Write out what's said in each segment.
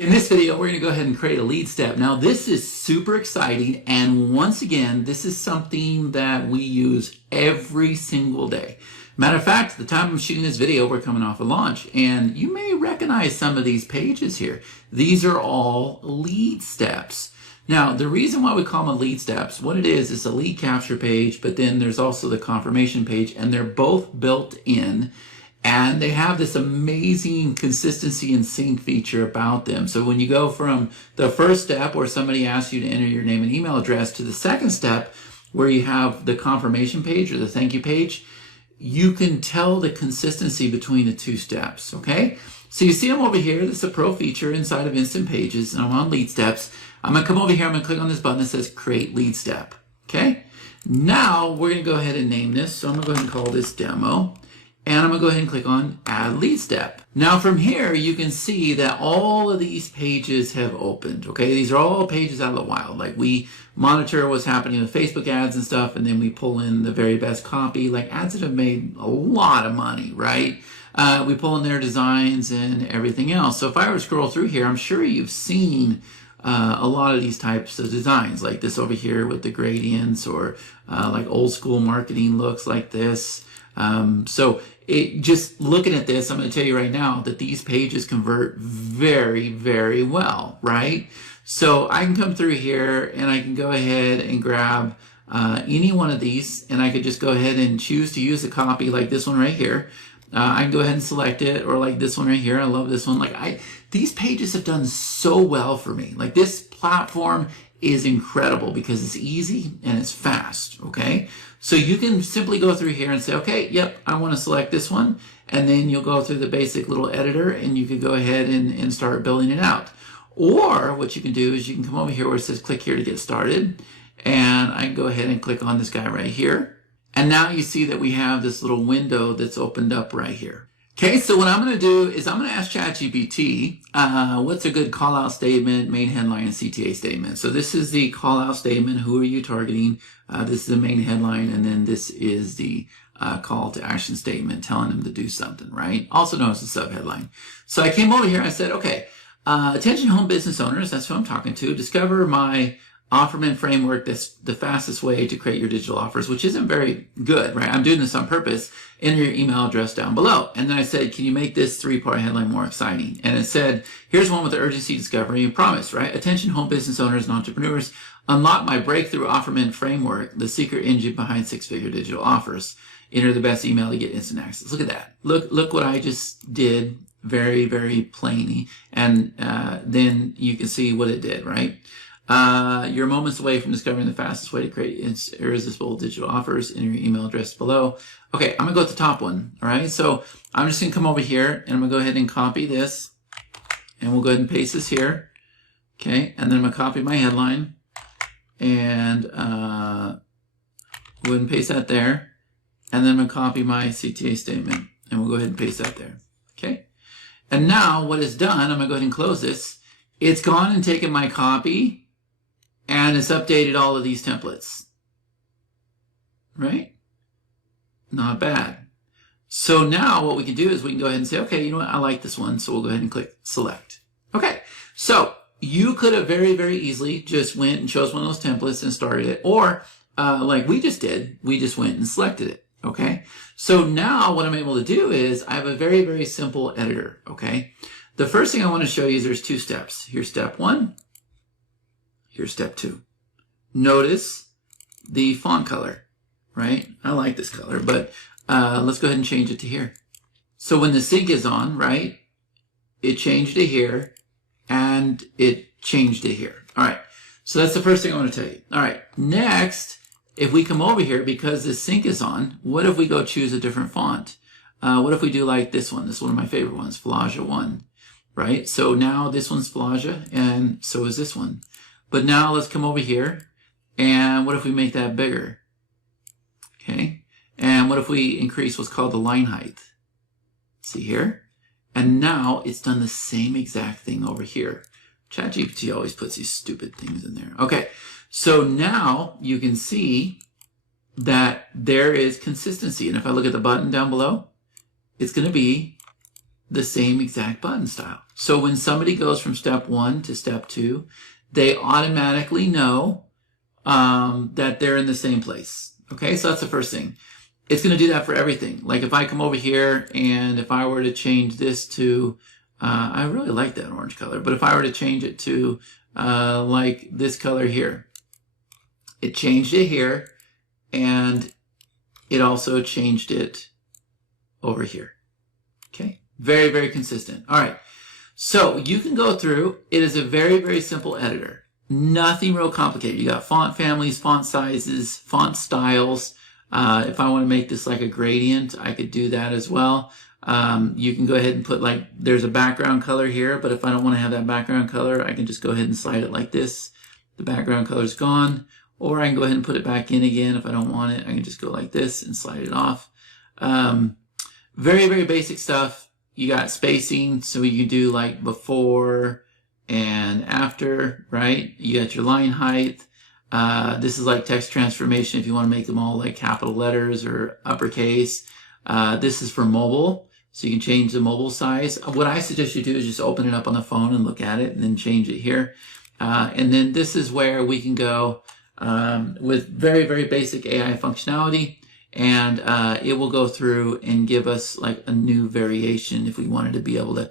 In this video, we're going to go ahead and create a lead step. Now, this is super exciting, and once again, this is something that we use every single day. Matter of fact, at the time I'm shooting this video, we're coming off a launch, and you may recognize some of these pages here. These are all lead steps. Now, the reason why we call them lead steps, what it is a lead capture page, but then there's also the confirmation page, and they're both built in. And they have this amazing consistency and sync feature about them. So when you go from the first step where somebody asks you to enter your name and email address to the second step where you have the confirmation page or the thank you page, you can tell the consistency between the two steps, okay? So you see them over here. This is a pro feature inside of Instant Pages, and I'm on lead steps. I'm gonna come over here, I'm gonna click on this button that says create lead step, okay? Now we're gonna go ahead and name this. So I'm gonna go ahead and call this demo. And I'm going to go ahead and click on Add Lead Step. Now from here, you can see that all of these pages have opened, okay? These are all pages out of the wild. Like we monitor what's happening with Facebook ads and stuff, and then we pull in the very best copy, like ads that have made a lot of money, right? We pull in their designs and everything else. So if I were to scroll through here, I'm sure you've seen a lot of these types of designs, like this over here with the gradients, or like old school marketing looks like this. So just looking at this, I'm going to tell you right now that these pages convert very, very well, right? So I can come through here and I can go ahead and grab any one of these, and I could just go ahead and choose to use a copy like this one right here. I can go ahead and select it, or like this one right here. I love this one. These pages have done so well for me. Like this platform is incredible because it's easy and it's fast, okay? So you can simply go through here and say, okay, yep, I want to select this one. And then you'll go through the basic little editor and you can go ahead and start building it out. Or what you can do is you can come over here where it says click here to get started. And I can go ahead and click on this guy right here. And now you see that we have this little window that's opened up right here. Okay, so what I'm going to do is I'm going to ask ChatGPT what's a good call out statement, main headline, and CTA statement. So this is the call out statement. Who are you targeting? This is the main headline, and then this is the call to action statement telling them to do something, right? Also known as the sub headline. So I came over here and I said, okay, attention home business owners, that's who I'm talking to. Discover my Offermint framework. That's the fastest way to create your digital offers, which isn't very good, right? I'm doing this on purpose. Enter your email address down below. And then I said, can you make this 3-part headline more exciting? And it said, here's one with the urgency, discovery, and promise, right? Attention home business owners and entrepreneurs. Unlock my breakthrough Offermint framework, the secret engine behind 6-figure digital offers. Enter the best email to get instant access. Look at that. Look what I just did. Very, very plainly. And then you can see what it did, right? You're moments away from discovering the fastest way to create irresistible digital offers. Enter your email address below. Okay, I'm going to go with the top one. All right, so I'm just going to come over here and I'm going to go ahead and copy this. And we'll go ahead and paste this here. Okay, and then I'm going to copy my headline. And go ahead and paste that there. And then I'm going to copy my CTA statement. And we'll go ahead and paste that there. Okay, and now what it's done, I'm going to go ahead and close this. It's gone and taken my copy. And it's updated all of these templates, right? Not bad. So now what we can do is we can go ahead and say, okay, you know what? I like this one. So we'll go ahead and click select. Okay. So you could have very, very easily just went and chose one of those templates and started it. Or like we just did, we just went and selected it. Okay. So now what I'm able to do is I have a very, very simple editor. Okay. The first thing I want to show you is there's 2 steps. Here's step 1. Here's step 2. Notice the font color, right? I like this color, but let's go ahead and change it to here. So when the sync is on, right, it changed to here, and it changed to here. All right, so that's the first thing I want to tell you. All right, next, if we come over here, because the sync is on, what if we go choose a different font? What if we do like this one? This is one of my favorite ones, Falaja 1, right? So now this one's Falaja, and so is this one. But now let's come over here, and what if we make that bigger? Okay, and what if we increase what's called the line height? See here? And now it's done the same exact thing over here. ChatGPT always puts these stupid things in there. Okay, so now you can see that there is consistency. And if I look at the button down below, it's going to be the same exact button style. So when somebody goes from step 1 to step 2, they automatically know that they're in the same place. Okay, so that's the first thing. It's going to do that for everything. Like if I come over here and if I were to change this to, I really like that orange color, but if I were to change it to like this color here, it changed it here and it also changed it over here. Okay, very, very consistent. All right, so you can go through. It is a very, very simple editor. Nothing real complicated. You got font families, font sizes, font styles. If I want to make this like a gradient, I could do that as well. You can go ahead and put like, there's a background color here, but if I don't want to have that background color, I can just go ahead and slide it like this. The background color is gone. Or I can go ahead and put it back in again. If I don't want it, I can just go like this and slide it off. Very, very basic stuff. You got spacing, so you do like before and after, right? You got your line height. This is like text transformation if you want to make them all like capital letters or uppercase. This is for mobile, so you can change the mobile size. What I suggest you do is just open it up on the phone and look at it and then change it here. And then this is where we can go with very, very basic AI functionality, and it will go through and give us like a new variation. If we wanted to be able to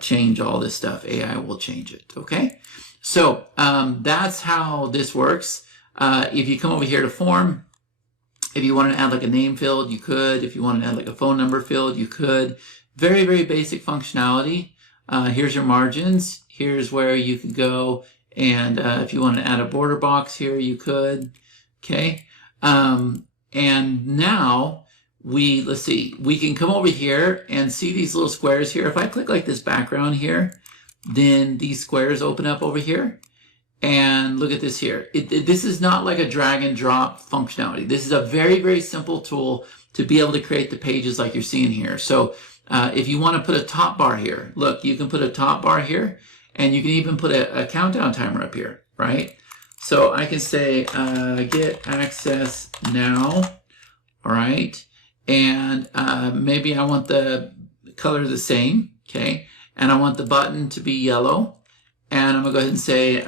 change all this stuff, AI will change it. Okay, so that's how this works. If you come over here to form, if you wanted to add like a name field, you could. If you wanted to add like a phone number field, you could. Very, very basic functionality. Here's your margins. Here's where you could go, and if you want to add a border box here, you could. Okay, and now let's see, we can come over here and see these little squares here. If I click like this background here, then these squares open up over here. And look at this here. This is not like a drag and drop functionality. This is a very, very simple tool to be able to create the pages like you're seeing here. So if you want to put a top bar here, look, you can put a top bar here, and you can even put a countdown timer up here, right? So I can say get access now, all right? And maybe I want the color the same, okay? And I want the button to be yellow. And I'm gonna go ahead and say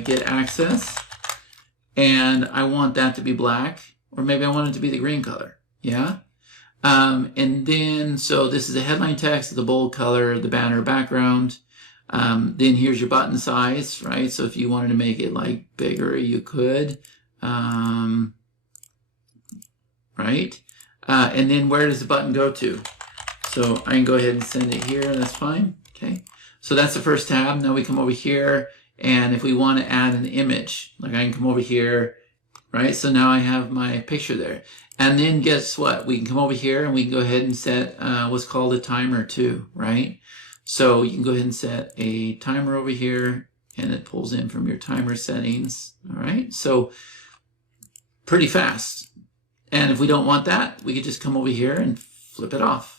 get access, and I want that to be black, or maybe I want it to be the green color, yeah? And then, so this is the headline text, the bold color, the banner background. Then here's your button size, right? So if you wanted to make it like bigger, you could, right? And then where does the button go to? So I can go ahead and send it here, that's fine, okay? So that's the first tab. Now we come over here, and if we want to add an image, like I can come over here, right? So now I have my picture there. And then guess what? We can come over here and we can go ahead and set what's called a timer too, right? So you can go ahead and set a timer over here, and it pulls in from your timer settings, all right? So pretty fast. And if we don't want that, we could just come over here and flip it off.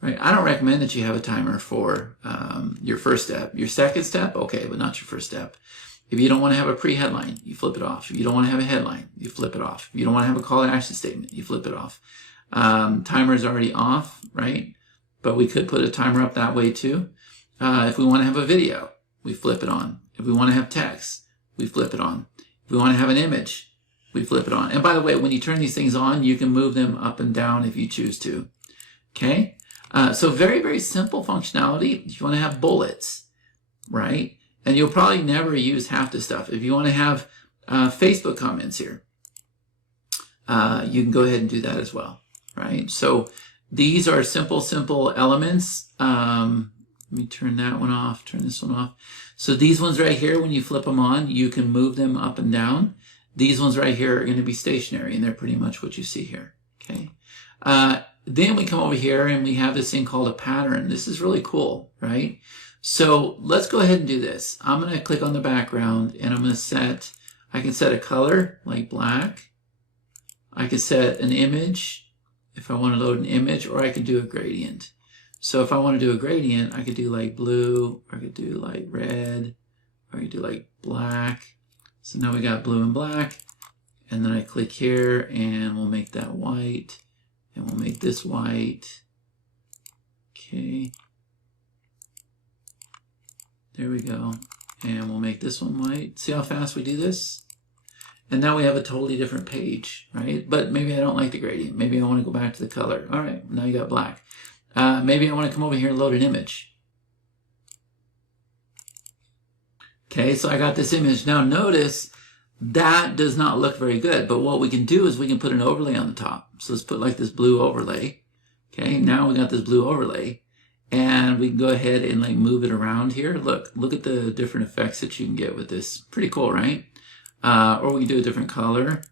Right. I don't recommend that you have a timer for your first step. Your second step, okay, but not your first step. If you don't want to have a pre-headline, you flip it off. If you don't want to have a headline, you flip it off. If you don't want to have a call to action statement, you flip it off. Timer is already off, right? But we could put a timer up that way too. If we want to have a video, we flip it on. If we want to have text, we flip it on. If we want to have an image, we flip it on. And by the way, when you turn these things on, you can move them up and down if you choose to. Okay? So very, very simple functionality. If you want to have bullets, right? And you'll probably never use half the stuff. If you want to have Facebook comments here, you can go ahead and do that as well, right? So these are simple elements. Let me turn that one off, turn this one off. So these ones right here, when you flip them on, you can move them up and down. These ones right here are going to be stationary, and they're pretty much what you see here, okay? Then we come over here and we have this thing called a pattern. This is really cool, right? So let's go ahead and do this. I'm going to click on the background, and I'm going to set, I can set a color like black. I can set an image if I want to load an image, or I can do a gradient. So if I want to do a gradient, I could do like blue, or I could do like red, or I could do like black. So now we got blue and black, and then I click here and we'll make that white. And we'll make this white. Okay. There we go. And we'll make this one white. See how fast we do this? And now we have a totally different page, right? But maybe I don't like the gradient. Maybe I want to go back to the color. All right, now you got black. Maybe I want to come over here and load an image. Okay, so I got this image. Now notice that does not look very good, but what we can do is we can put an overlay on the top. So let's put like this blue overlay. Okay, now we got this blue overlay, and we can go ahead and like move it around here. Look at the different effects that you can get with this. Pretty cool, right? Or we can do a different color.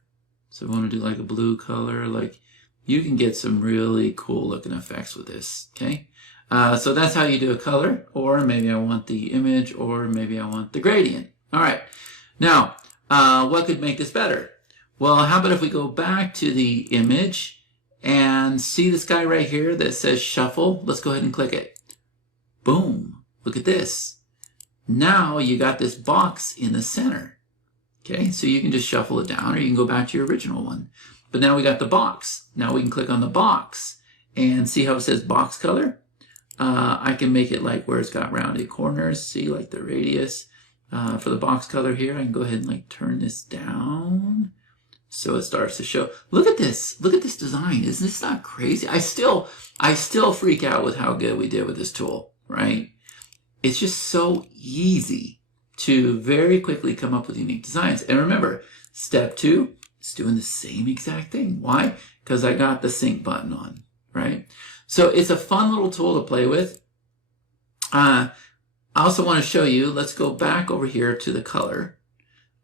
So we want to do like a blue color. Like you can get some really cool looking effects with this. Okay. So that's how you do a color, or maybe I want the image, or maybe I want the gradient. All right. Now, what could make this better? Well, how about if we go back to the image and see this guy right here that says shuffle? Let's go ahead and click it. Boom. Look at this. Now you got this box in the center. Okay, so you can just shuffle it down, or you can go back to your original one. But now we got the box. Now we can click on the box and see how it says box color. I can make it like where it's got rounded corners. See, like the radius. For the box color here, I can go ahead and like turn this down so it starts to show. Look at this. Look at this design. Isn't this not crazy? I still freak out with how good we did with this tool, right? It's just so easy to very quickly come up with unique designs. And remember, step 2, it's doing the same exact thing. Why? Because I got the sync button on, right? So it's a fun little tool to play with. I also want to show you, let's go back over here to the color.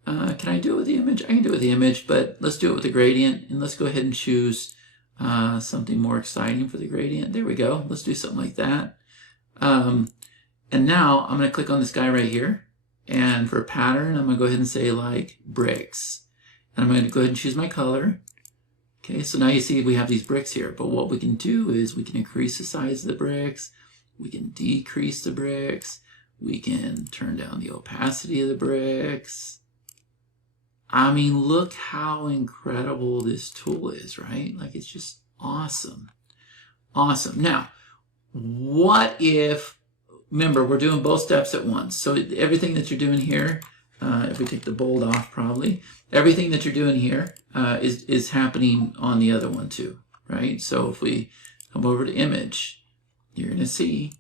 Can I do it with the image? I can do it with the image, but let's do it with the gradient. And let's go ahead and choose something more exciting for the gradient. There we go. Let's do something like that. And now I'm going to click on this guy right here. And for a pattern, I'm going to go ahead and say like bricks. And I'm going to go ahead and choose my color. Okay, so now you see we have these bricks here. But what we can do is we can increase the size of the bricks. We can decrease the bricks. We can turn down the opacity of the bricks. I mean, look how incredible this tool is, right? Like, it's just awesome. Awesome. Now, what if, remember, we're doing both steps at once. So everything that you're doing here, if we take the bold off probably, everything that you're doing here is happening on the other one too, right? So if we come over to image, you're going to see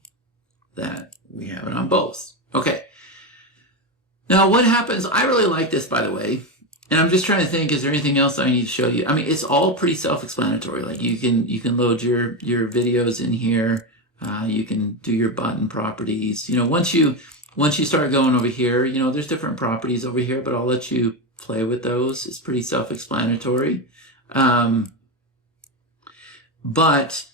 that we have it on both. Okay. Now what happens, I really like this, by the way, and I'm just trying to think, is there anything else I need to show you? I mean, it's all pretty self-explanatory. Like you can load your videos in here. You can do your button properties. You know, once you start going over here, you know, there's different properties over here, but I'll let you play with those. It's pretty self-explanatory. But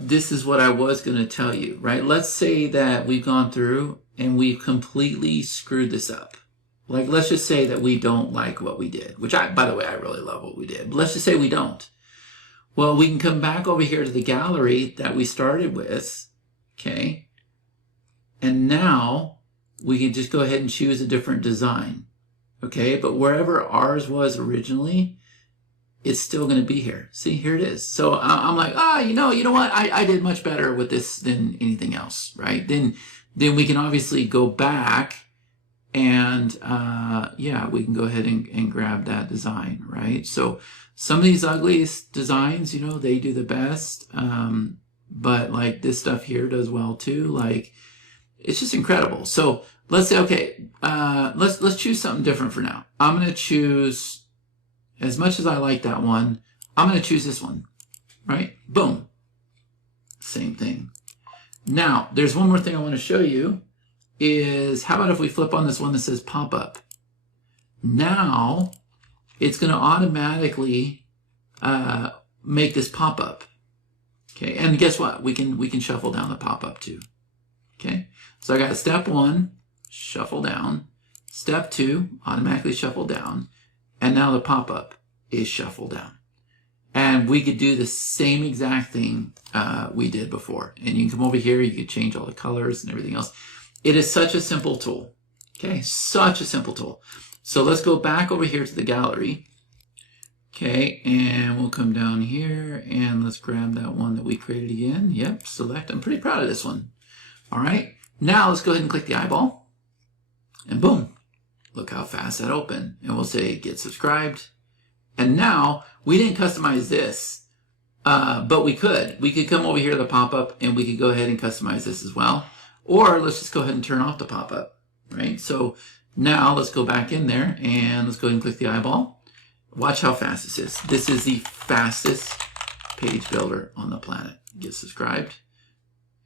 this is what I was going to tell you, right? Let's say that we've gone through and we've completely screwed this up. Like, let's just say that we don't like what we did, which by the way, I really love what we did. But let's just say we don't. Well, we can come back over here to the gallery that we started with, okay? And now we can just go ahead and choose a different design, okay? But wherever ours was originally, it's still going to be here. See, here it is. So I'm like, you know what? I did much better with this than anything else, right? Then we can obviously go back and, yeah, we can go ahead and grab that design, right? So some of these ugliest designs, you know, they do the best. But like this stuff here does well too. Like, it's just incredible. So let's say, okay, let's choose something different for now. I'm going to choose, as much as I like that one, I'm going to choose this one, right? Boom. Same thing. Now, there's one more thing I want to show you is, how about if we flip on this one that says pop-up? Now, it's going to automatically make this pop-up. Okay, and guess what? We can shuffle down the pop-up too. Okay, so I got step 1, shuffle down. Step 2, automatically shuffle down. And now the pop-up is shuffle down. And we could do the same exact thing we did before. And you can come over here, you can change all the colors and everything else. It is such a simple tool. Okay, such a simple tool. So let's go back over here to the gallery. Okay, and we'll come down here and let's grab that one that we created again. Yep, select. I'm pretty proud of this one. All right, now let's go ahead and click the eyeball. And boom, look how fast that opened. And we'll say get subscribed. And now we didn't customize this, but we could. We could come over here to the pop-up and we could go ahead and customize this as well. Or let's just go ahead and turn off the pop-up, right? So now let's go back in there and let's go ahead and click the eyeball. Watch how fast this is. This is the fastest page builder on the planet. Get subscribed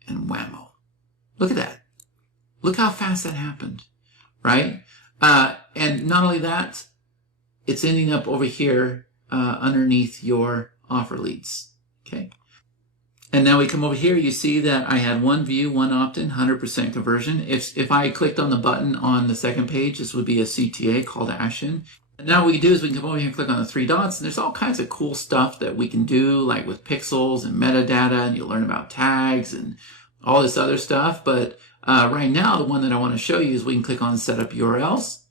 and whammo. Look at that. Look how fast that happened, right? And not only that, it's ending up over here underneath your offer leads, okay? And now we come over here, you see that I had one view, one opt-in, 100% conversion. If I clicked on the button on the second page, this would be a CTA, call to action. And now what we can do is we can come over here and click on the three dots, and there's all kinds of cool stuff that we can do, like with pixels and metadata, and you'll learn about tags and all this other stuff. But right now, the one that I want to show you is we can click on set up URLs.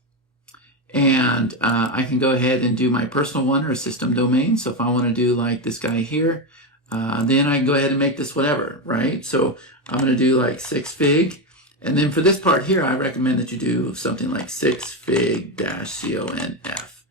And I can go ahead and do my personal one or a system domain. So if I want to do like this guy here, then I can go ahead and make this whatever, right? So I'm going to do like 6fig. And then for this part here, I recommend that you do something like 6fig-conf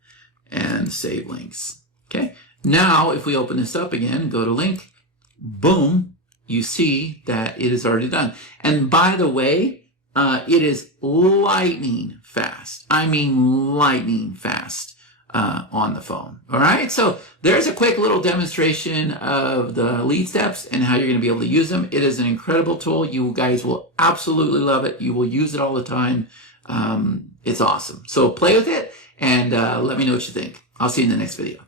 and save links. Okay. Now, if we open this up again and go to link, boom, you see that it is already done. And by the way, it is lightning fast. I mean, lightning fast on the phone. All right. So there's a quick little demonstration of the lead steps and how you're going to be able to use them. It is an incredible tool. You guys will absolutely love it. You will use it all the time. It's awesome. So play with it and let me know what you think. I'll see you in the next video.